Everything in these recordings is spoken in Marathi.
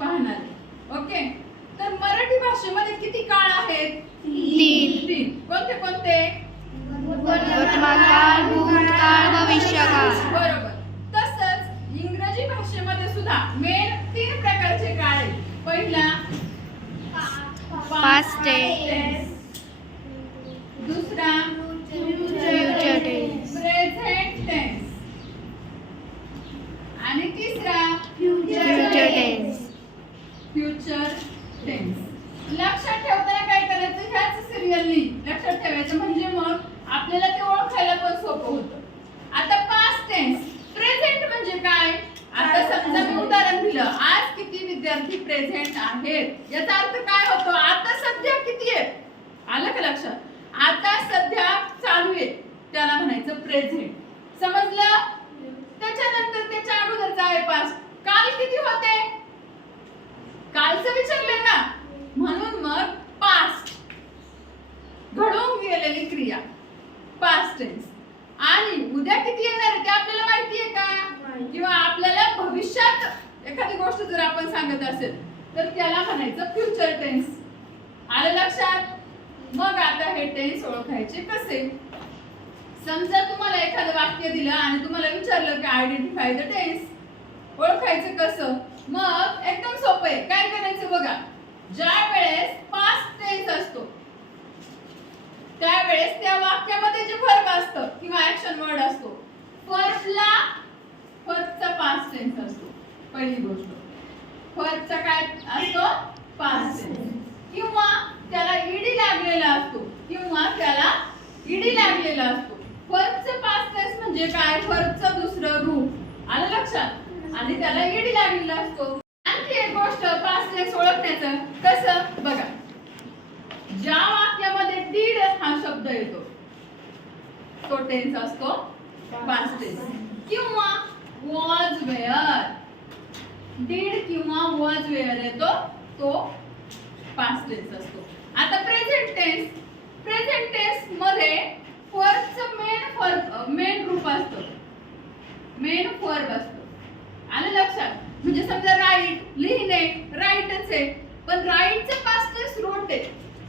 पाहणार आहे. ओके, तर मराठी भाषेमध्ये किती काळ आहेत? 3. कोणते कोणते? वर्तमान काळ, भूतकाळ, भविष्यकाळ. बरोबर. तसंच इंग्रजी भाषेमध्ये सुद्धा मेन 3 प्रकारचे काळ आहेत. पहिला Past tense, दुसरा future tense, प्रेझेंट टेन्स आणि तिसरा future tense. Future tense. लक्षात ठेवताना काय करायचं? ह्याच सिरियलनी लक्षात ठेवायचं, म्हणजे मग आपल्याला ते ओळखायला पण सोपं होतं. आता पास्ट टेन्स, प्रेझेंट म्हणजे काय? आता समजा मी उदाहरण दिलं, आज किती विद्यार्थी प्रेझेंट आहेत, याचा अर्थ काय होतो? आता सध्या किती आहेत? आलं का लक्षात? आता सध्या चालू आहे, त्याला म्हणायचं प्रेझेंट. समजलं? त्याच्यानंतर त्याच्या अगोदरचा आहे पास्ट. काल किती होते? कालचं विचारलंय ना, म्हणून मग पास्ट, घडून गेलेली क्रिया, पास्ट टेन्स. आणि उद्या किती येणार आहे ते आपल्याला माहिती आहे का? किंवा आपल्याला भविष्यात एखादी गोष्ट जर आपण सांगत असेल तर त्याला म्हणायचं फ्युचर टेन्स. आलं लक्षात? मग आता हे टेन्स ओळखायचे कसे? समजा तुम्हाला एखादं वाक्य दिलं आणि तुम्हाला विचारलं की आयडेंटिफाय द टेन्स, ओळखायचं कसं? मग एकदम सोपं आहे. काय करायचं बघा, ज्या वेळेस पास्ट टेन्स असतो त्यावेळेस त्या वाक्यामध्ये जे वर्ब असतं किंवा ऍक्शन वर्ड असतो, फर्स्टचा पास्ट टेन्स असतो. पहिली गोष्ट, फर्स्टचा काय असतो? Past tense. किंवा त्याला ईडी लागलेला असतो, फर्स्टचं पास्ट टेन्स म्हणजे काय? फर्स्टचं दुसरं रूप. आलं लक्षात? आणि त्याला ईडी लागलेला असतो. आणखी एक गोष्ट पास्ट टेन्स ओळखण्याचं कसं बघा, ज्या वाक्यामध्ये डीड हा शब्द येतो तो टेन्स असतो पास्ट टेन्स. किंवा वॉज वेअर, डीड किंवा वॉज वेअर येतो तो पास्ट टेन्स असतो. आता प्रेझेंट टेन्स मध्ये फर्स्टचं मेन रूप असतं, मेन वर्ब असतं. आलं लक्षात? म्हणजे समजा राईट, लिहिणे, राईटच आहे, पण राईटचं पास्ट टेन्स रोट आहे.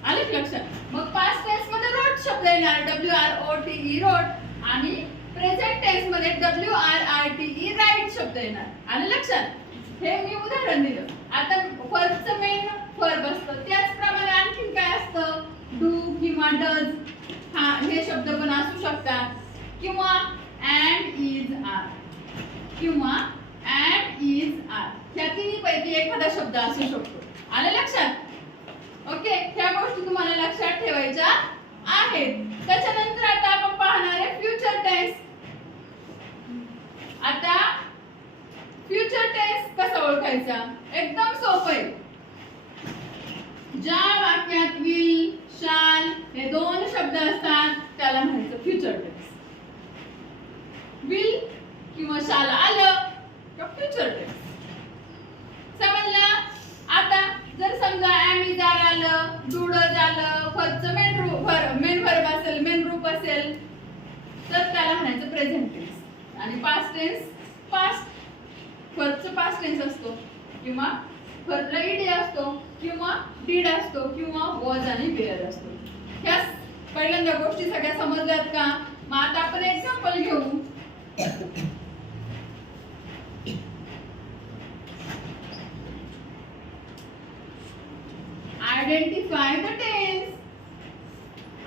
आलं लक्षात? मग पास्ट टेन्स मध्ये रोट शब्द येणार, WROTE रोट, आणि प्रेझेंट टेन्स मध्ये WRITE राईट शब्द येणार. आलं लक्षात? हे मी उदाहरण दिलं. आता फर्स्टचं मेन वर्ब असतं, त्याचप्रमाणे आणखीन काय असतं? डू किंवा डज, हा हे शब्द पण असू शकतात. किंवा अँड इज आर, ह्या तिन्ही पैकी एखादा शब्द असू शकतो. आलं लक्षात? ओके, ह्या गोष्टी तुम्हाला लक्षात ठेवायच्या आहेत. त्याच्यानंतर आता आपण पाहणार आहे फ्युचर टेन्स. आता फ्युचर टेन्स कसा ओळखायचा? एकदम सोपं आहे. ज्या वाक्यात विल, शाल हे 2 शब्द असतात त्याला म्हणायचं फ्युचर टेन्स. विल किंवा शाल आलं का फ्युचर टेन्स. समजलं? आता जर समजा am is are आलं, do does आलं, फर्स्टचं मेन वर्ब असेल, मेन रूप असेल, तर त्याला म्हणायचं प्रेझेंट टेन्स. आणि पास्ट टेन्स, फर्स्टचं पास्ट टेन्स असतो, किंवा फर्स्टला ईडी असतो, किंवा डीड असतो, किंवा वॉज आणि वेअर असतो. ह्या पहिल्यांदा गोष्टी सगळ्या समजल्यात का? मग आता आपण एक्झाम्पल घेऊ. Identify the tense.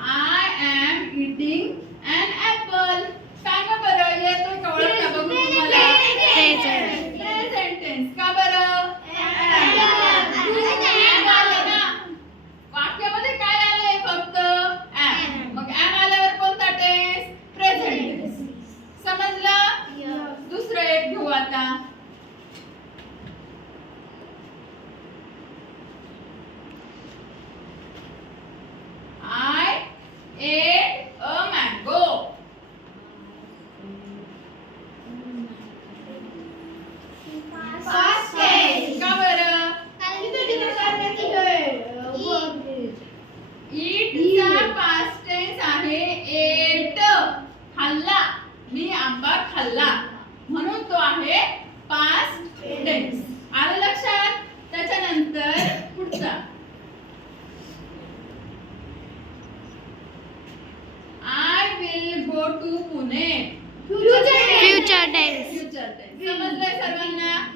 I am eating an apple. सांगा बरं, येतोय का ओळखता बघू तुम्हाला? Present tense. का बरं? am आलं ना. वाक्यामध्ये काय आलंय? फक्त am. मग am आल्यावर कोणता टेन्स? Present tense. समजलं? दुसरं एक घेऊ आता. ate a mango. Past tense. का बरं? eat चा past tense आहे ate. खाल्ला, मी आंबा खाल्ला, म्हणून तो आहे past tense. आलं लक्षात? समजलंय सर्वांना?